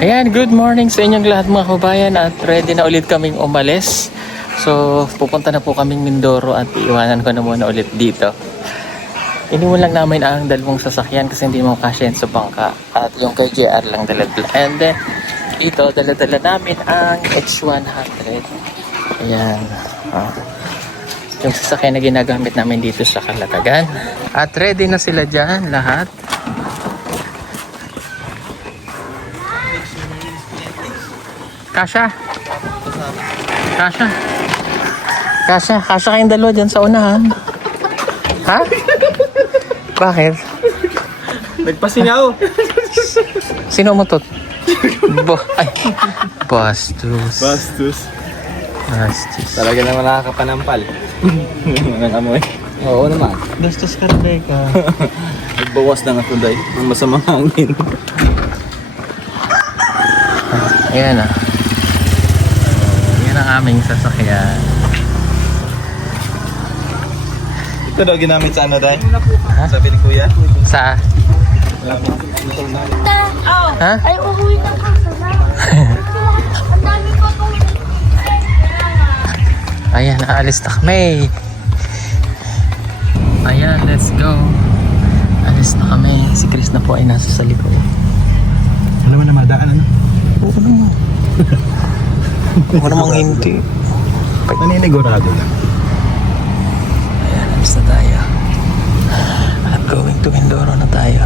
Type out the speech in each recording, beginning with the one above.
Ayan, good morning sa inyong lahat mga kabayan at ready na ulit kaming umalis. So, pupunta na po kaming Mindoro at iiwanan ko na muna ulit dito. Iniwan lang namin ang dalawang sasakyan kasi hindi mo kasya sa bangka at yung kay JR lang dala-dala. And then, dito, dala-dala namin ang H100. Ayan. Yung sasakyan na ginagamit namin dito sa Calatagan. At ready na sila dyan lahat. Kasha. Kasha. Kasha. Kasha kayong dalawa dyan sa unahan. Ha? Bakit? Nagpasingaw. Sino mo to? Ay. Bastos. Bastos. Bastos. Talaga naman nakakapanampal. Ang amoy. Oo naman. Bastos ka rin ka. Nagbawas lang ako dahil. Ang masamang hangin. Ayan ah. Yan ang aming sasakyan. Ito daw ginamit sa ano dahil? Ha? Sabi ni Kuya. Sa? Ha? Ay, uuwi na po sa Ang dami ko itong Ayan, aalis na kami. Ayan, let's go. Alis na kami. Si Chris na po ay nasa sa likod. Wala mo na madaan ano? Oo naman. Ako namang hindi. Naninigurado lang. Ayan, alis na tayo. At going to Mindoro na tayo.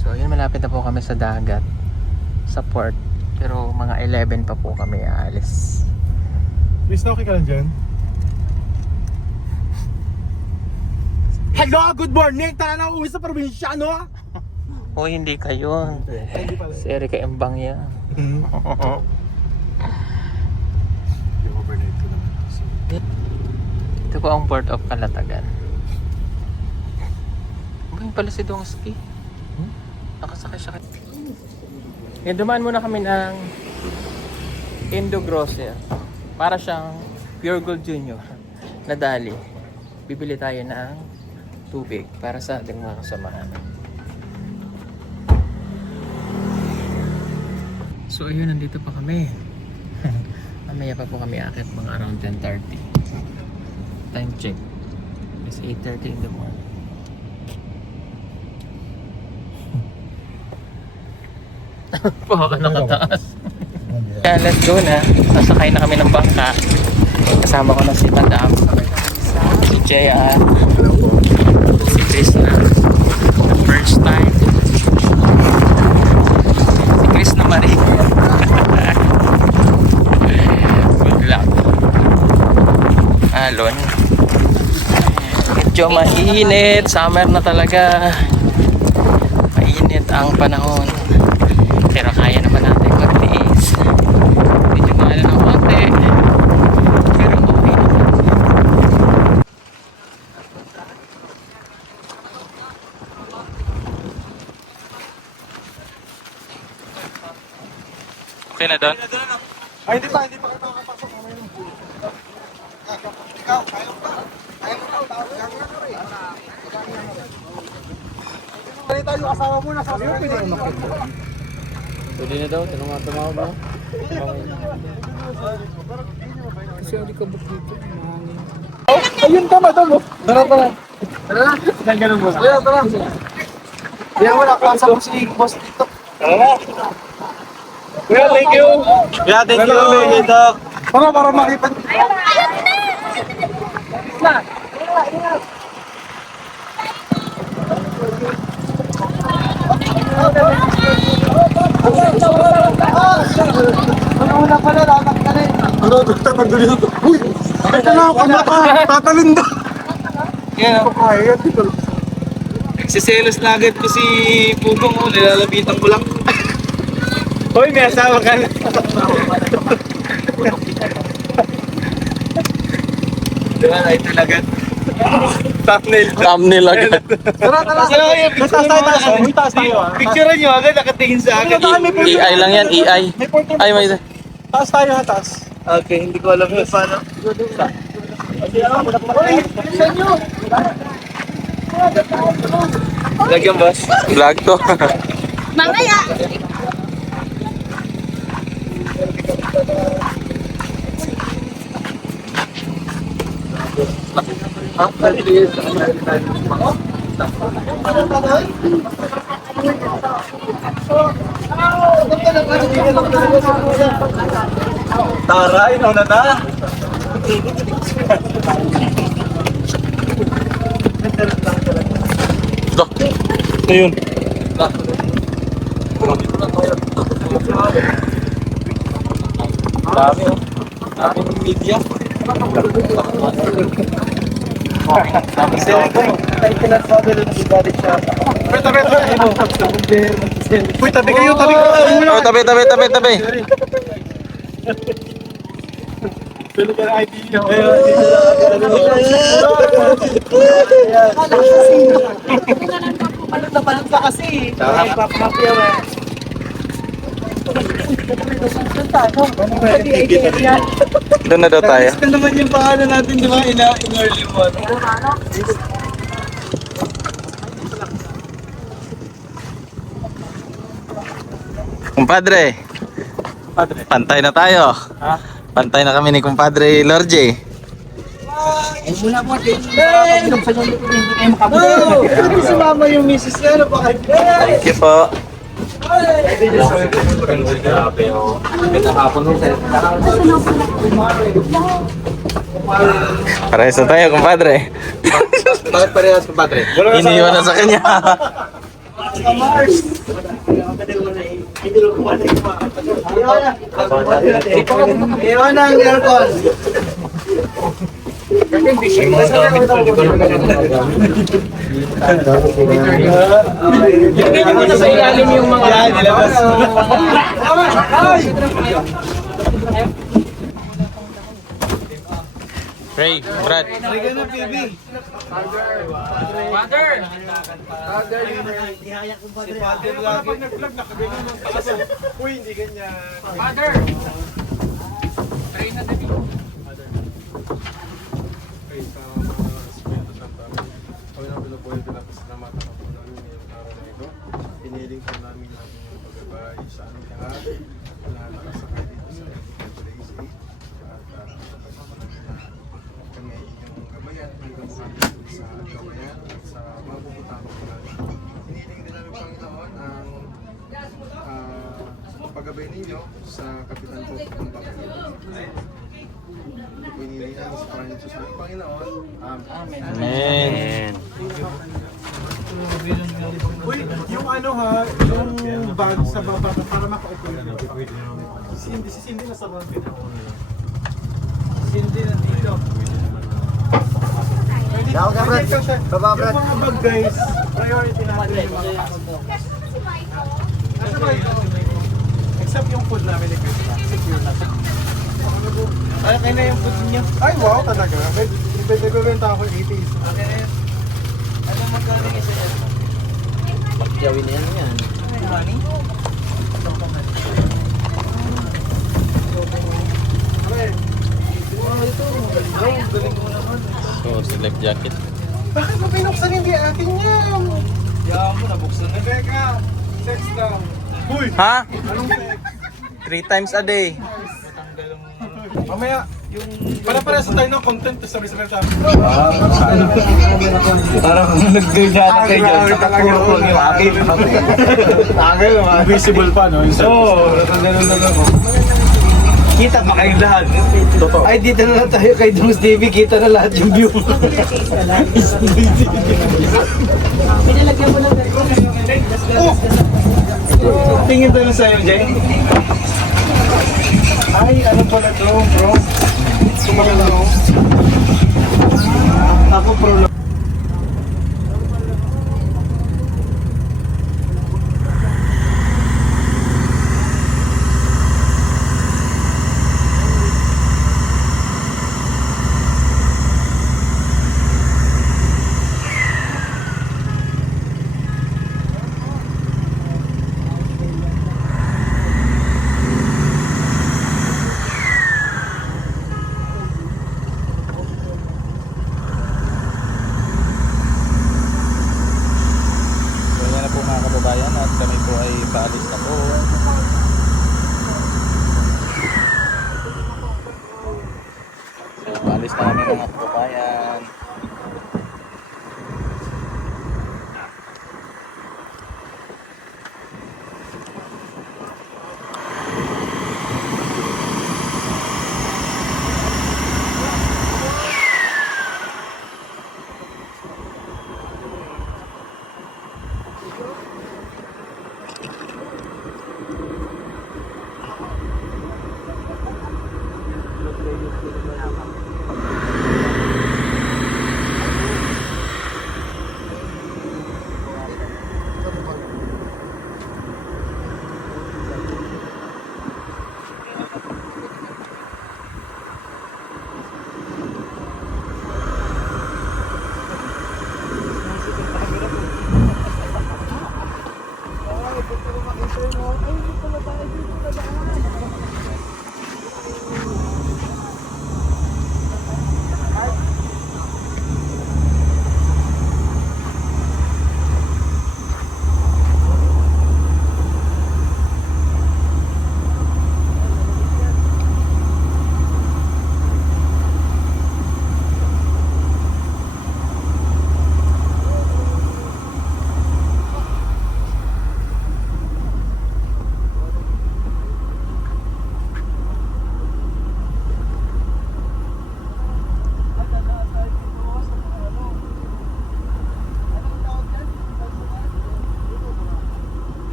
So, yun, malapit na po kami sa dagat. Sa port. Pero mga 11 pa po kami aalis. Chris, okay ka lang dyan? Hello, good morning! Tara na uwi sa probinsya, ano? O hindi kayo. Hindi pala. Si Erika Embang yan. I-overnight ko naman. Ito po ang Port of Calatagan. Ngayon pala si Dongski. Nakasakay siya. Yan, dumaan muna kami ng Indo Grosser. Para siyang Pure Gold Junior na dali. Bibili tayo ng tubig para sa ating mga kasamahan. So ayun, nandito pa kami. Mamaya pa po kami akit mga around 10:30. Time check. It's 8:30 in the morning. Baka nakataas. Kaya let's go na. Nasakay na kami ng bangka. Kasama ko na si Madam, si JR, si Chris na first time, si Chris na Marie. Good luck. Alon. Medyo mainit. Summer na talaga. Mainit ang panahon. Pero kaya naman natin magtiis. Medyo mahal ng konti. Pero okay naman. Okay na doon? Ay, hindi pa kayo makapasok. Ikaw, kaya mo ba? Kaya mo ba? Kaya tayo yung asawa mo na sa Pwede na daw, tumawag mo. Kasi hindi ka book dito. Ayun ka, madam. Tara. Tara. Saan ganun mo? Tara. Yan mo, nakakasa mo si boss dito. Tara. Kuya, thank you. Kuya, thank you. Para makipag... Ano na pala, dapat ka rin. Ano, tatagdali na ito. Uy! Ito na, kanya ka. Tatalin na. Yan o. Kaya, dito. Nagsiselos na agad ko si Pugong o. Nilalabitan ko lang. Hoy, may asawa ka na. Diba, ay talaga. Thumbnail. Thumbnail agad. Tara. Taas tayo. Picture nyo agad, nakatingin sa akin. Ano, may AI lang yan, AI. May portrait. Ay, may... Taas tayo ha, taas. Okay, hindi ko alam kung paano. Uy, sa inyo! Vlog yan, boss. Vlog to. Mamaya! Taray, nauna na. Ito. Ayun. Dami, oh. Dami ng media. Uy, tabi kayo, tabi kayo. Oh, tabi, tabi, tabi, tabi. Pwede ka na idea. Balot na kasi. Papamapya ba? Doon na daw tayo. Ito naman yung pangalan natin, di ba? In early one. Kumpadre, Padre. pantay na tayo. Ha? Pantay na kami ni kumpadre Lorje. Hindi si mama yung misis niya. Ano ba kayo? Thank you po. Parehas na tayo, kumpadre. Bakit parehas ko, Padre? Iniwan na sa kanya. Iwan na ang aircon. Ilagay mo na sa ilalim yung mga nilabas. Ray, Brad. Halika na, baby. Si Father lagi. Pag nag-vlog, nakaganyan ng taas. Uy, hindi ganyan. Kay sa mga Espiritu Santo, kami na pinupuhay pinapasalamat ako po namin ngayong araw na ito. Piniling po namin ang inyong paggabay sa aming lahat na nakasakay dito sa Praise 8 at kami ay inyong gabayan hanggang sa gabayan at sa mga pupuntahan po namin. Piniling din namin Panginoon ang paggabay ninyo sa Kapitan po ng Panginoon. Pinili namin sa Panginoon sa aming Panginoon. Amen. Amen. Uy, yung ano ha, yung bag sa baba para makaupo na. Si Cindy nasa baba. Cindy nandito. Ako ka, Brad. Baba, Brad. Yung mga bag guys, priority natin yung mga Nasa ba yun? Except yung food namin ni Krista. Secure na. Ano kayo na yung food niyo? Ay wow talaga. Nagbebenta ako 80s. Ano magkano yung isa yan? Pagyawin na yan. Money? So, select jacket. Bakit mo pinuksan hindi akin yan? Yaman mo, nabuksan na. Teka, sex lang. Uy! Ha? Anong sex? 3 times a day. Mamaya, yung... Para-pares tayo ng content, tapos sabi-sabi sa amin. Parang nag-gagana kayo dyan. Nakapuro lang yung akin. Tagay naman. Visible pa, no? Oo, ganun na lang. Kita pa kayong lahat. Totoo. Ay, dito na lang tayo kay Dungs TV. Kita na lahat yung view. Tingin tayo sa'yo, Jay. Ay, ano pala to, bro? Sumagal ako. Ako pro lang. Alis na kami mga kababayan.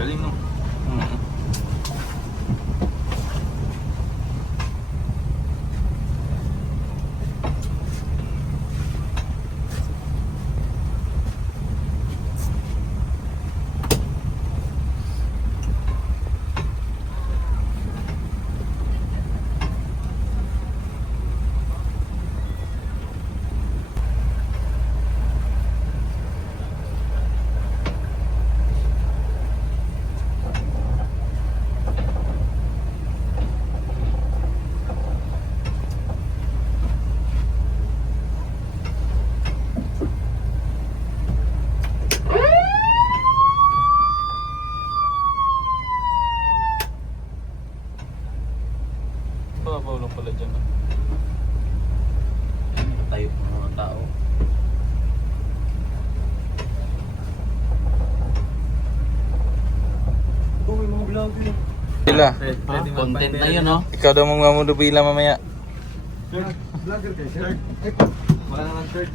Galing no? Babaw lang pala dyan. Tayo po mga tao. Oh, may mga vlogger. Sila. Content na yun, no? Ikaw daw mong mamudubila mamaya. Vlogger kayo, sir? Ay, wala naman, sir.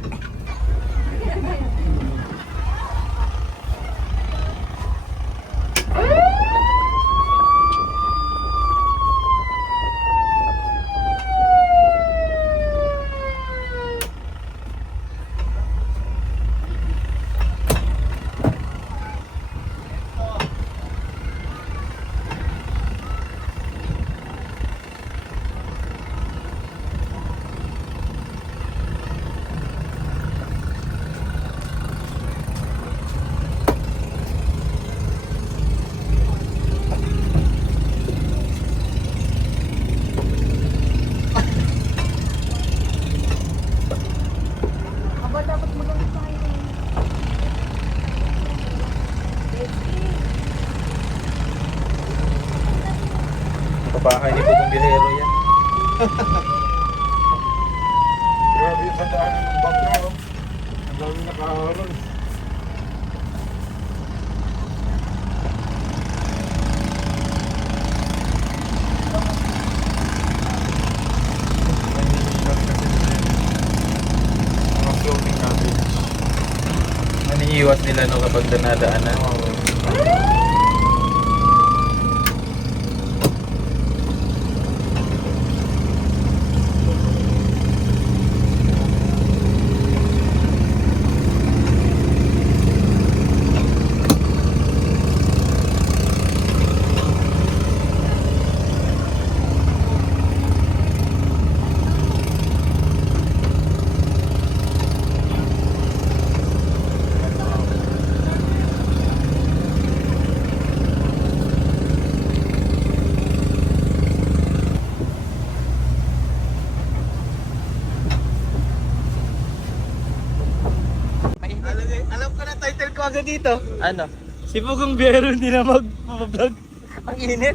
Kabahay ni Putong Bihero yan. Grabe yung sandaan ng bangka, no? Ang dami nakaharon. Mga floating cottage. Maniiwas nila no kapag danadaanan. agad dito. Ano? Si Pugong Biyero hindi na mag-vlog. Ang init.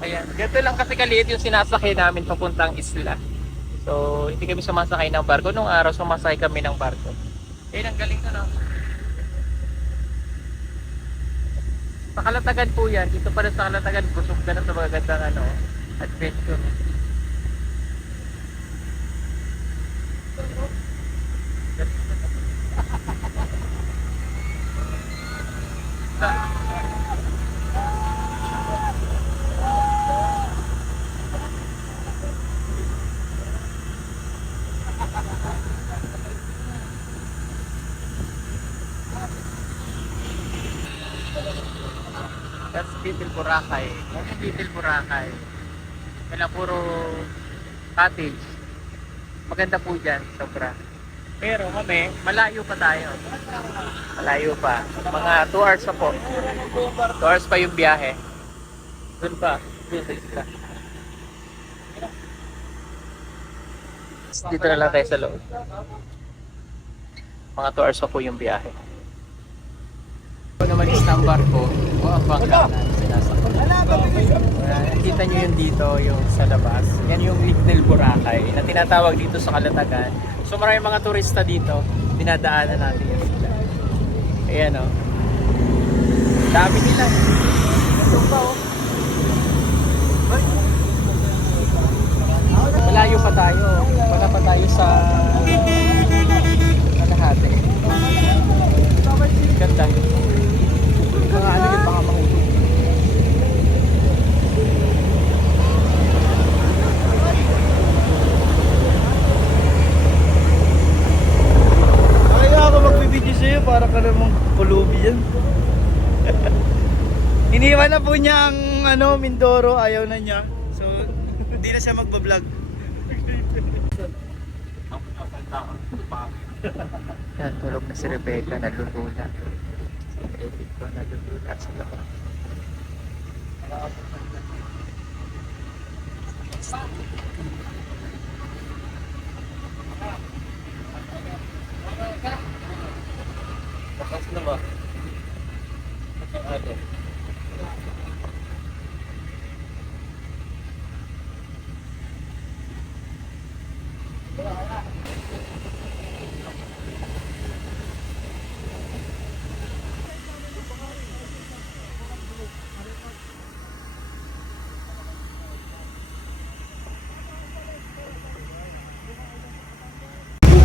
Ayan, ganito lang kasi kaliit yung sinasakay namin papuntang isla. So, hindi kami sumasakay ng barko. Nung araw, sumasakay kami ng barko. Eh, ang galing na, no? Sa Kalatagan po yan. Dito pa rin sa Kalatagan, busog ka na sa magagandang ano, adventure. That's Little Boracay. That's Little Boracay. Kaya puro cottage. Maganda po dyan, sobra. Pero kami, malayo pa tayo. Malayo pa. Mga 2 hours pa po. 2 hours pa yung biyahe. Doon pa. Doon sa isla. Dito na lang tayo sa loob. Mga 2 hours pa po yung biyahe. Ito naman is ng barko o ang bangkanan sinasakyan. Nakita nyo yun dito, yung sa labas. Yan yung Little Boracay na tinatawag dito sa Kalatagan. So maraming mga turista dito, dinadaanan natin yan sila. Ayan o. Dami nila. Ito pa o. Malayo pa tayo. Wala pa tayo sa kalahati. Ganda. Mga ano yung baka mahulog. Kaya ako magbibideo sa'yo para ka namang kulubi yan. Iniwan na po niya ang ano, Mindoro, ayaw na niya. So, hindi na siya magbablog. Yan, tulog na si Rebecca, nalulula. Si Edith ko, nalulula sa labas. Bakas na ba? Ano?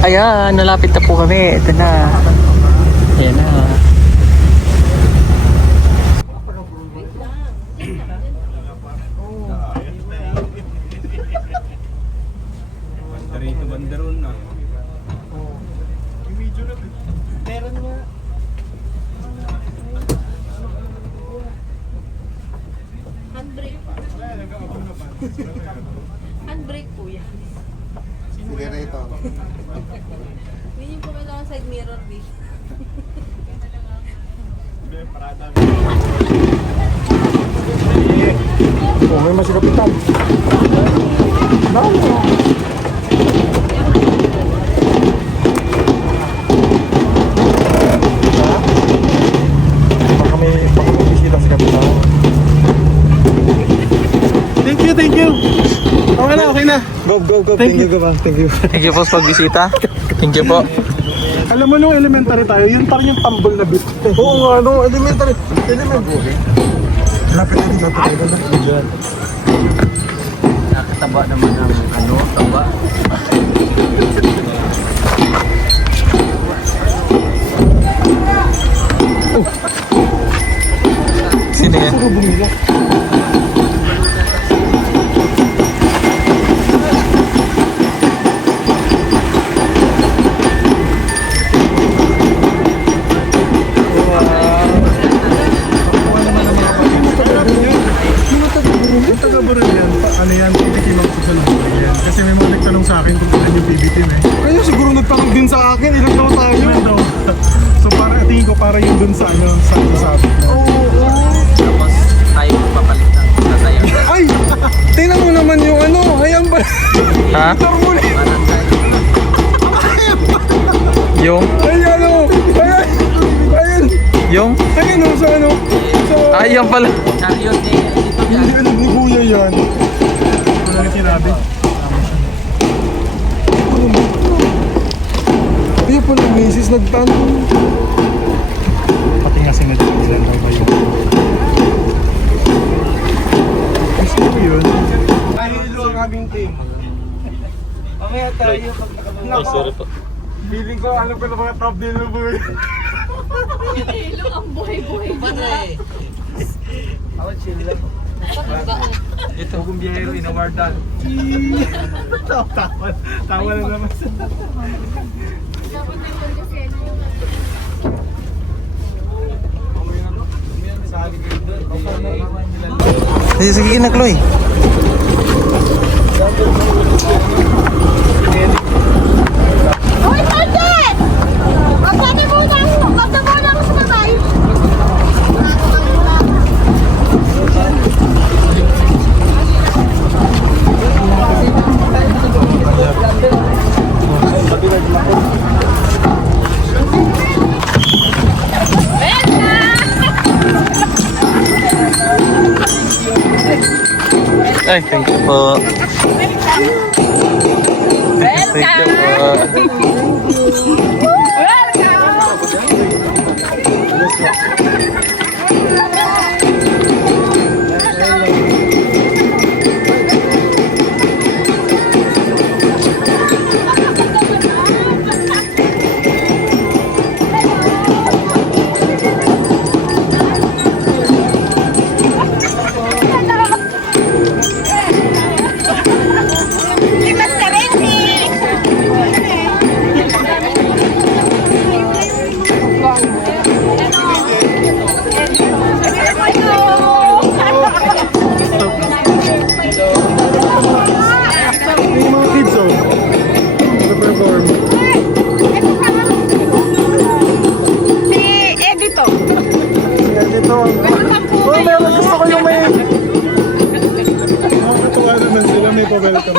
Ayan, nalapit na po kami. Ito na. Ayan na. Banda rito, banda ron na. Meron nga. Handbrake. Handbrake po yan. Sige rito. Hindi niyo po kailangan side mirror dito. Oh, may masikapitan. Baka may bisita sa kapitan. Thank you. Okay na. Go. Thank you. Thank you. Thank you po sa pagbisita. Thank you po. Alam mo nung elementary tayo, yun pa rin yung tambol na bit. Oo nga, no, elementary. Lapit na. Nakataba naman ng ano, taba. Sino yan? Yung taga-Buran yan, ano yan, PBT magsusunod yan. Kasi may mga nagtanong sa akin kung kailan yung PBT eh. Kaya siguro nagtanong din sa akin, ilang taon tayo. Ilang taon. So para, tingin ko para yung dun sa ano, sa sabi. Oo. Tapos tayo papalit ng tayo. Ay! Tingnan mo naman yung ano, hayang ba? Ha? Tarmuli! Yung? Ay ano! Yung? Ayun o, sa ano? Sa... Ayun pala. Hindi alam ni Kuya yan. Wala na sinabi. Ayun pala, misis nagtanong. Pati nga sinadya ilan daw ba yun? Gusto ko yun. Ay, ilo ang aming team. Mamaya tayo. Ay, sorry po. Feeling ko, alam ko na mga top deal mo boy. Ito kung biyero, inawardan. Tawa na naman. Sige na, Chloe. Uy, Sergeant! Magsabi muna ako. Magsabi muna ako sa babay. Ay, thank you po. Thank you po. Yung mga kids oh. Nag-perform. Si Edito. Yan dito. Oh, meron gusto ko yung may... Nakakatuwa naman sila, may pa-welcome.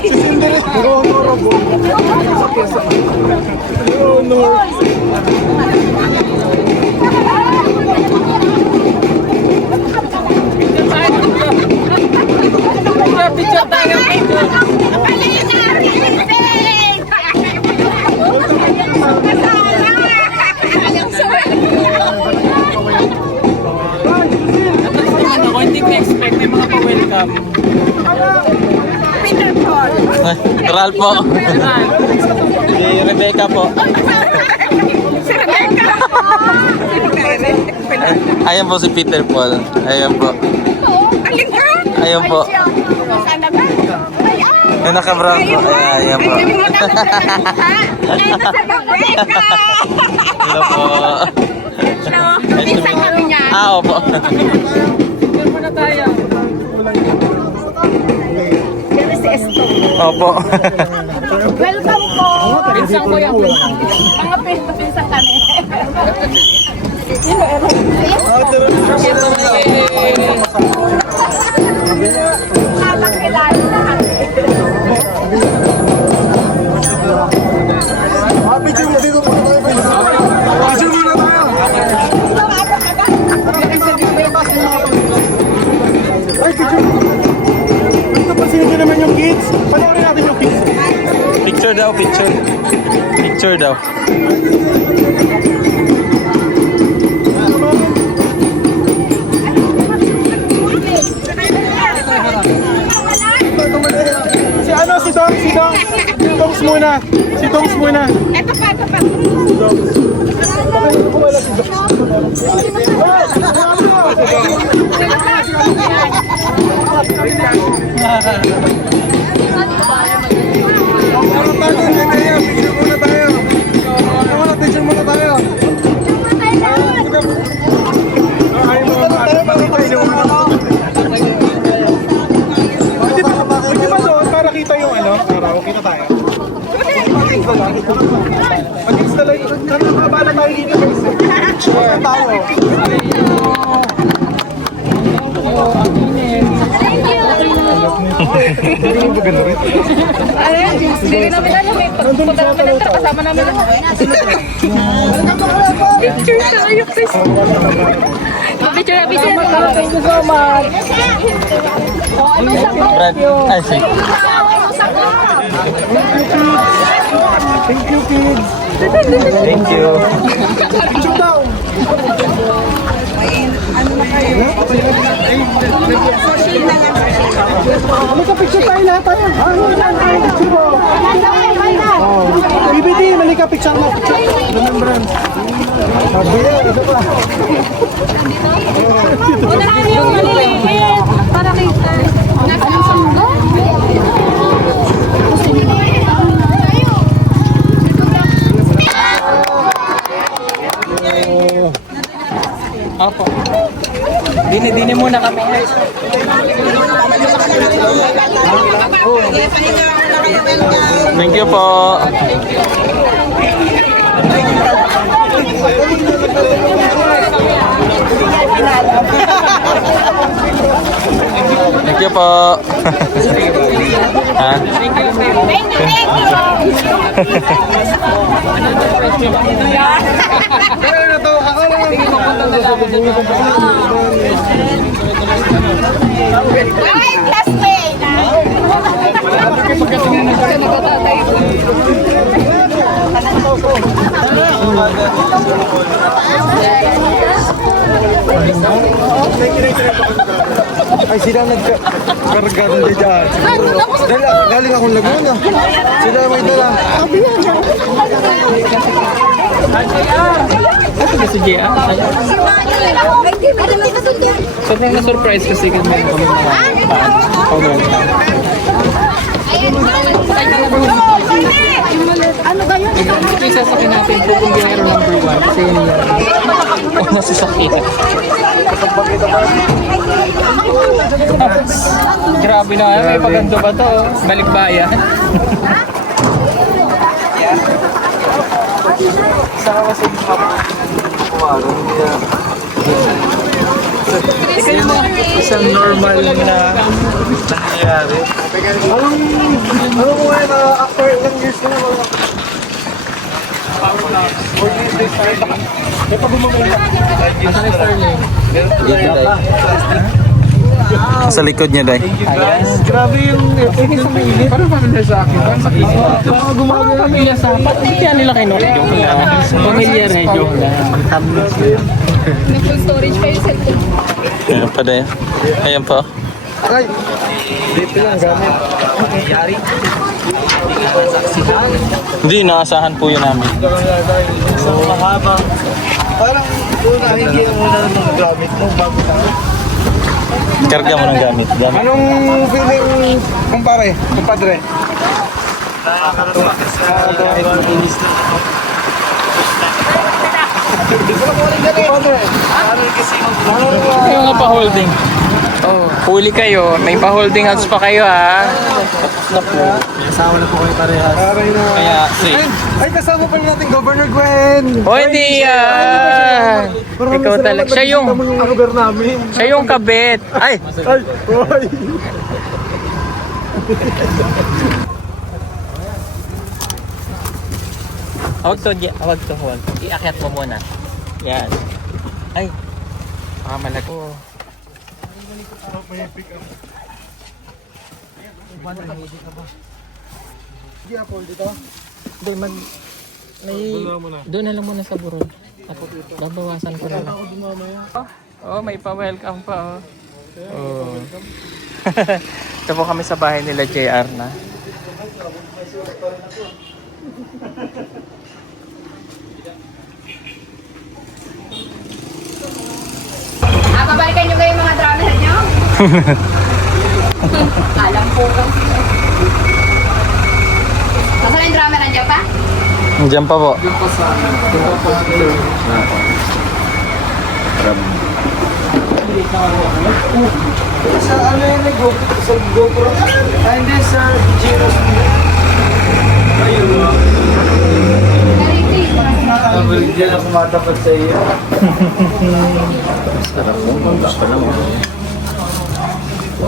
Si Cinderella. Honorable. Honor. Picture tayo. Ako hindi ko expect may mga pa-welcome. Peter Paul. Ay, Ral po. Si Rebecca po. Si Rebecca. Ayan po si Peter Paul. Ayan po. Alin ka? Ayun po. Sana ba? Ay, Yung naka-brown po. Ayan po. Hindi mo naman sa Rebecca. Hello po. Minsan kami niya. Opo. Pero si Esto. Opo. Welcome po. Pinsan ko yung mga pinsan kami. Sino Eron? Kilala na kami. Picture mo dito muna tayo. Picture muna tayo. Ay, picture. Ito pa sino naman yung kids. Panoorin natin yung kids. Picture daw, picture. Picture daw. Si ano, si Dong, si Dong. Si Dongs muna. Si Dongs muna. Ito pa, ito pa. Si Dongs. Okay, ano wala si Dongs? Picture muna tayo. Picture muna tayo. Ay, mga pwede ba doon para kita yung ano? Araw, kita tayo. Mag-install lang. Nakakabala tayo dito. Tayo. Thank you. Ano yan? Hindi rin namin alam eh. Pagpunta namin ng truck, kasama namin lahat. Picture tayo, Chris. Picture na, picture na. Thank you so much. Ano sa Brad, ay, sige. Thank you, kids. Thank you. Picture daw. Malika-picture tayo lahat tayo. Picture mo. BBT, malika-picture mo. Remembrance. Sabi yan, ito pa. Una lang yung maliliit. Para kay nasa ang sanggo. Opo. Dini muna kami. Thank you po. Thank you po. Ha? Thank you. Ay, classmate! Ay, sila nagkarga ng dyan. Dahil galing akong Laguna. Sila may dala. Ito ba si JR? Sobrang na-surprise kasi kami kami mga Ano ba yun? ito yung sasakyan natin po kung biyahero number 1 kasi yun yung nasasakyan. Grabe na, may pagando ba to? Balikbayan. Saka kasi isang normal na nangyayari. Ano mo yan, after ilang years na mga... May pag-umamay na. Asan yung Sterling? Sa likod niya, Day. Grabe yung... Parang pamilya sa akin. Parang sa kisip. Parang pamilya sa akin. Hindi yan nila kinuha. Joke lang. Pamilya na, joke lang. Full storage pa yung cellphone. Ayan pa, Day. Ayan pa. Ay! Dito lang gamit. Hindi, naasahan po yun namin. So, mahaba. Parang una, hindi ang una ng gamit mo bago na. Karga mo ng gamit. Anong feeling, kumpare, kumpadre? Nakakatuwa kasi Yung nga pa-holding. Oh, huli kayo. May pa-holding house pa kayo, ha? Kasama na po kayo parehas. Kaya, safe. Ay, kasama pa natin Governor Gwen. Oh, hindi yan. Ikaw talaga. Siya yung cover namin. Siya yung kabit. Ay! Ay, boy. Huwag to. Iakyat mo muna. Yan. Ay. Malag. Oh. Sige, Apol, dito. Hindi, doon na lang muna sa burol. Tapos, babawasan ko na lang. Oh, may pa-welcome pa, oh. Oh. Ito po kami sa bahay nila, JR na. Babalikan nyo kayo mga drummer nyo? Alam po kasi. Nasaan yung drummer? Nandiyan pa? Diyan pa po. Sa ano yun, sa GoPro? Ah, hindi, sa Giros. Diyan ako matapat sa iyo. Sarap po. Wala pa lang.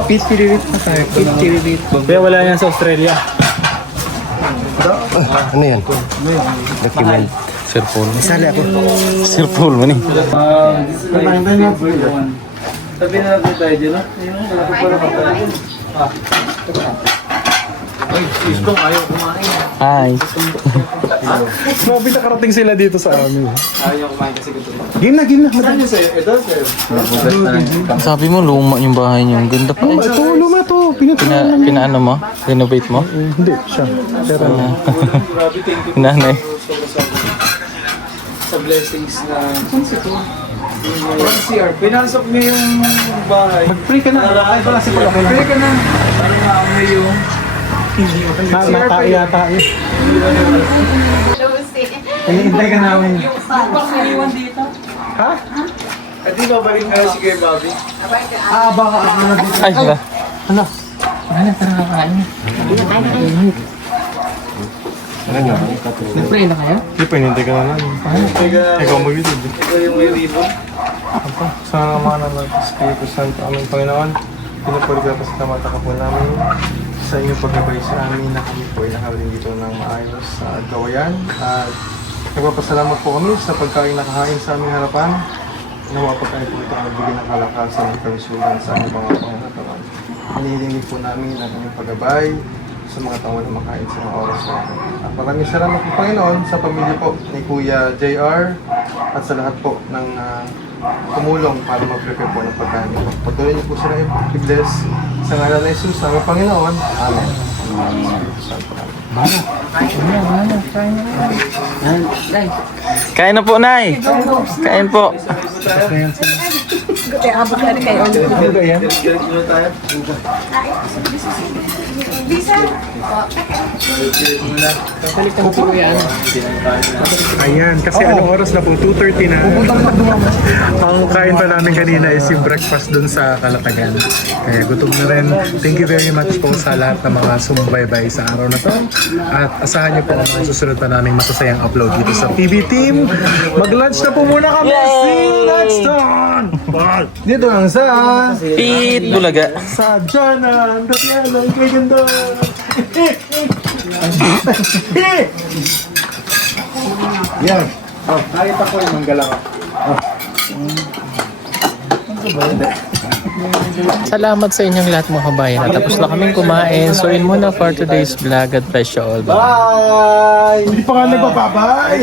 Pitiririt na tayo. Pitiririt. Kaya wala yan sa Australia. Ano yan? Document. Sir Paul. Sali ako. Sir Paul, mani. Sabi na natin tayo dyan, no? Ay, Iskong, ayaw kumain. Hi. Grabe nakarating sila dito sa amin. Ayaw kumain kasi gusto mo. Game na. Saan sa'yo? Ito, sa'yo. Sabi mo, luma yung bahay niyo. Ang ganda pa. Ito, luma to. Pinaano mo? Renovate mo? Hindi, siya. Pero Grabe, thank you Nanay. sa blessings na... Saan si ito? Yung CR. Pinasok niya yung bahay. mag-pray ka na. Ay, pala si Paul. Pray ka na. Ano nga ako yung... Nakaya tayo. Hinihintay ka namin. Ha? At di babalik na si Kuya Bobby? Baka ako na dito. Ay, wala. Nag-pray na kayo? Hindi pa, hinintay ka na namin. Ikaw mag-isip. Ito yung may ribbon. Sa naman ng Espiritu Santo, aming Panginoon, pinupuli ka pa sa mata ka po namin sa inyong paggabay sa amin na kami po ay nakarin dito ng maayos sa gawayan at nagpapasalamat po kami sa pagkain nakahain sa aming harapan. Nawa pagkain po ito ang nagbigay ng kalakasan at kalusugan sa aming mga pangangataon. Hinihiling po namin ang inyong paggabay sa mga taon na makain sa mga oras na ito. At maraming salamat po Panginoon sa pamilya po ni Kuya JR at sa lahat po ng tumulong para mag-prepare po ng pagkain ito. Patuloy niyo po sila i-bless sa ngalan ng Jesus, aming Panginoon. Amen. Kain na po, Nay. Kain po. Galit muna tayo. Ayan, kasi anong oras na po? 2:30 na. Ang kain pa namin kanina is yung breakfast dun sa Kalatagan. Kaya gutom na rin. Thank you very much po sa lahat ng mga sumubaybay sa araw na to. At asahan niyo po ang mga susunod pa naming masasayang upload dito sa PB Team. Mag-lunch na po muna kami. See you next time! Bye! Dito lang sa... Pit Bulaga. Sa Janan, Tatiana, ang gaganda. Yan. Oh, nakita ko yung manggala ko. Salamat sa inyong lahat mga kabayan. Tapos na kaming kumain. So yun muna for today's vlog. God bless you all. Bye. Bye! Hindi pa nga nagbababay!